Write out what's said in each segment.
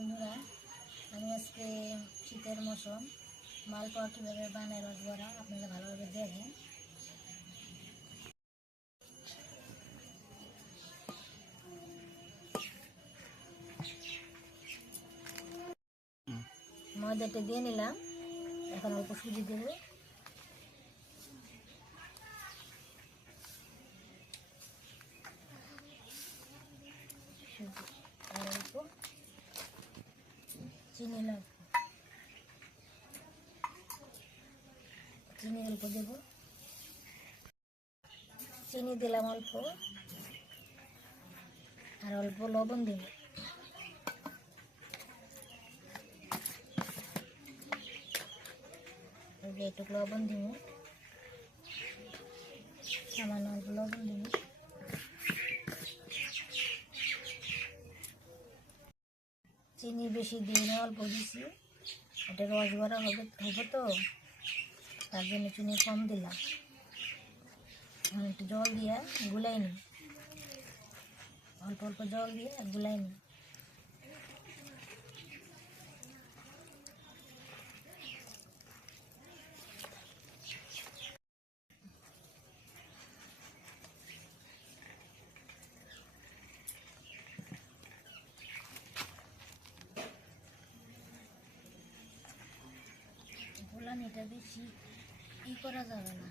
বন্ধুরা, আমি আজকে শীতের মৌসুম মালপোয়া কীভাবে বানায় রসবড়া আপনারা ভালোভাবে দেখেন। ময়দাটা দিয়ে নিলাম, এখন অল্প সুজি দেব। আর অল্প চিনি লাগবে, চিনি অল্প দেব, চিনি দিলাম অল্প, আর অল্প লবণ দেব। একটু লবণ দিব, সামান্য অল্প লবণ দিব। চিনি বেশি দিই না, অল্প দিছি, এটা রসবড়া হবে তো, তার জন্য চিনি কম দিলাম। একটু জল দিয়ে গুলাই নিই, অল্প অল্প জল দিয়ে গুলাই নিই। এটা বেশি করা যাবে না,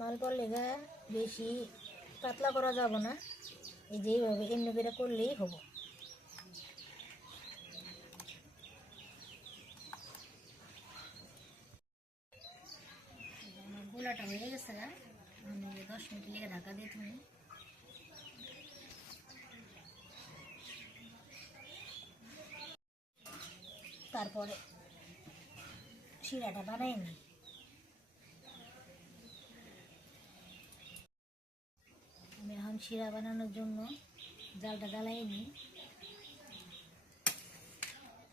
মালপোয়ার লেগা বেশি পাতলা করা যাব না, এই যে এইভাবে এমনি করে করলেই হবো। আমার গোলাটা হয়ে গেছে, 10 মিনিট লেগে ঢাকা দিয়ে তুমি। তারপরে শিরাটা বানাই নি। আমি এখন শিরা বানানোর জন্য জালটা জ্বালাই নিই,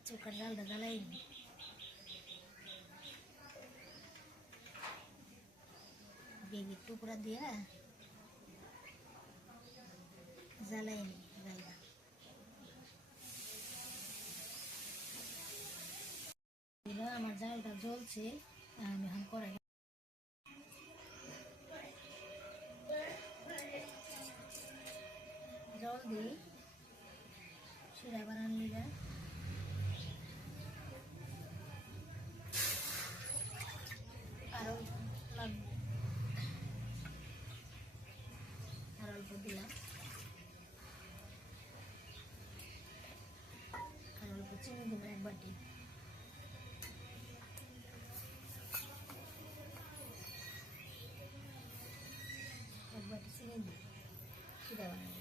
চোখার জালটা জ্বালাই নিই। বেগের টুকরা দিয়ে জ্বালাই নিই জালটা। আমার জালটা জ্বলছে, আমি এখন কড়াই জল দিই শিরা বানান নিলে। আরও লাগবে, আর অল্প দিলাম, আর অল্প চিনি দেবো 1 বাটি। চিনি দিই শিরা বানানো।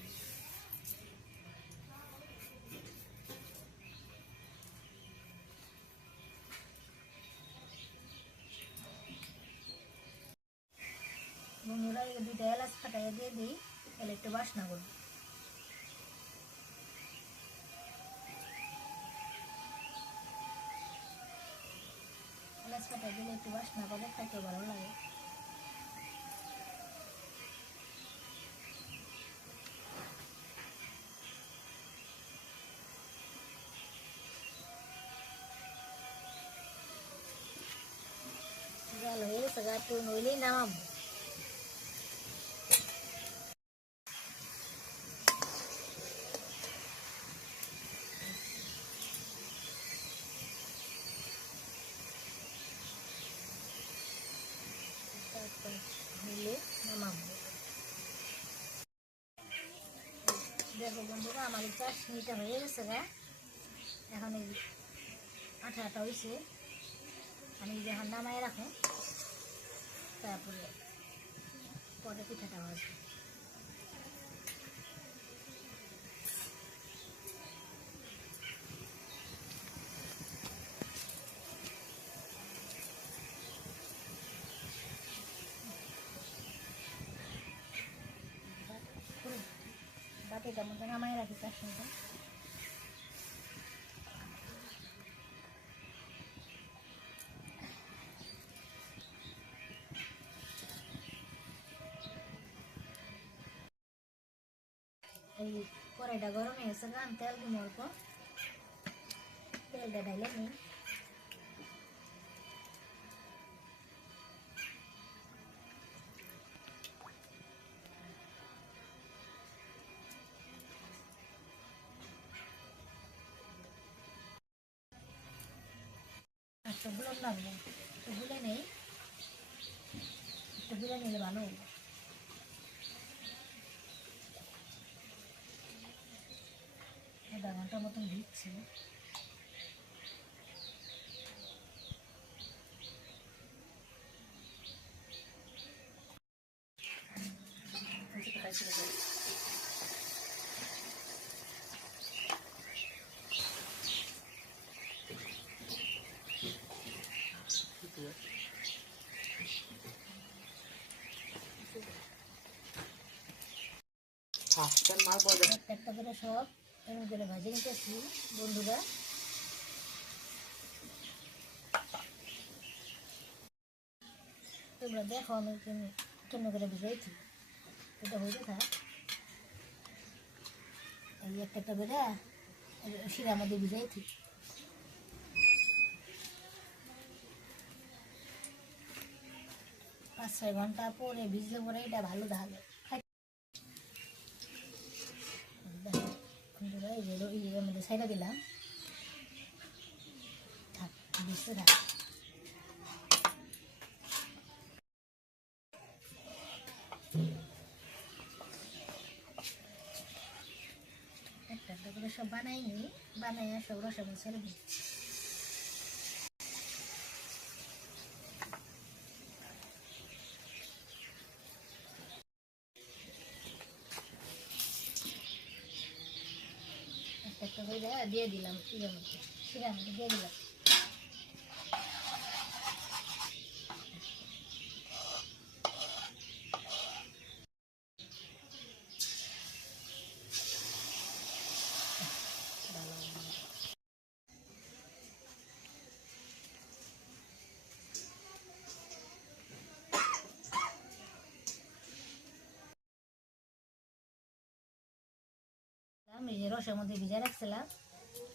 বন্ধুরা, এই 2টা এলাচ ফাটাইয়া দিয়ে দিই, তাহলে একটু বাসনা করবো। এলাচ ফাটাই দিলে একটু বাসনা করে, খাইতে ভালো লাগে। জাল হয়ে গেছে, একটু নইলেই নামাবো। দেখো বন্ধুরা, আমার এই চাটনিটা হয়ে গেছে গা। এখন এই আঠাটা হয়েছে, আমি যখন নামাই রাখো, তারপরে পরে পিঠাটা ভাজবো। তেলটার মধ্যে নামাই রাখি চাটনিটা। এই কড়াইটা গরম হয়ে গেছে, আমি তেল দিব অল্প, তেলটা ঢাইলে নিই। একটু গুলন লাগবে, একটু গুলে নেই, একটু গুলে নিলে ভালো হবে। আধা ঘন্টার মতন দিচ্ছি। একটা করে সব এমন করে ভাজি নিতেছি বন্ধুরা। তোমরা দেখো আমি কেমন করে ভিজাইছি, এটা হয়ে থাক। এই একটা করে শিরার মধ্যে ভিজাইছি। 5-6 ঘন্টা পরে ভিজলে পরে এটা ভালো থাকে। এর মধ্যে ছাইড়া দিলাম, থাক ভিজতে থাক। একটা করে সব বানাই নি, বানাইয়া সব রসের মধ্যে ছেড়ে দিই। একটা করে দিয়ে দিলাম শিরার মধ্যে, শিরার মধ্যে দিয়ে দিলাম। এই যে রসের মধ্যে ভিজে রাখছিলাম,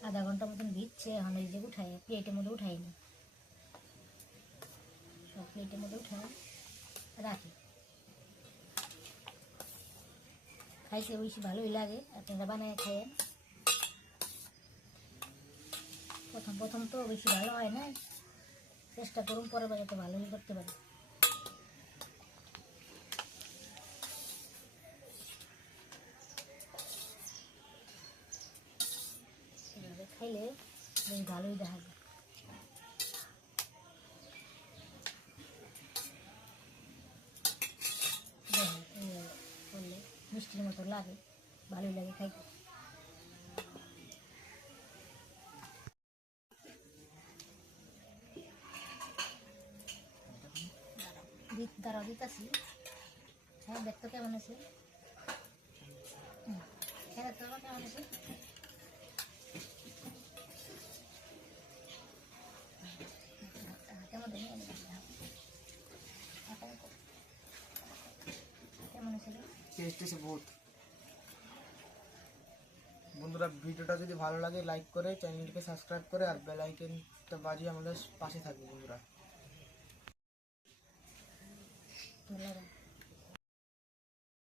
আধা ঘন্টার মতন ভিজছে। এখন এই যে উঠাই প্লেটের মধ্যে উঠাই নি, সব প্লেটের মধ্যে উঠাই রাখি। খাইতে বেশি ভালোই লাগে, আপনারা বানায় খাইয়েন। প্রথম প্রথম তো বেশি ভালো হয় না, চেষ্টা করুন পরের বার তো ভালোই করতে পারি। এভাবে খাইলে বেশ ভালোই দেখা যায়। করলে মিষ্টির মতো লাগে, ভালোই লাগে খাইতে। দাঁড়াও দিতেছি। হ্যাঁ দেখতো কেমন আছে, হ্যাঁ দেখতো কেমন আছে। কেমন আছে টেস্ট এসে বহুত। বন্ধুরা ভিডিওটা যদি ভালো লাগে লাইক করে চ্যানেলটিকে সাবস্ক্রাইব করে আর বেল আইকনটা বাজিয়ে আমাদের পাশে থাকবে বন্ধুরা। ধন্যবাদ।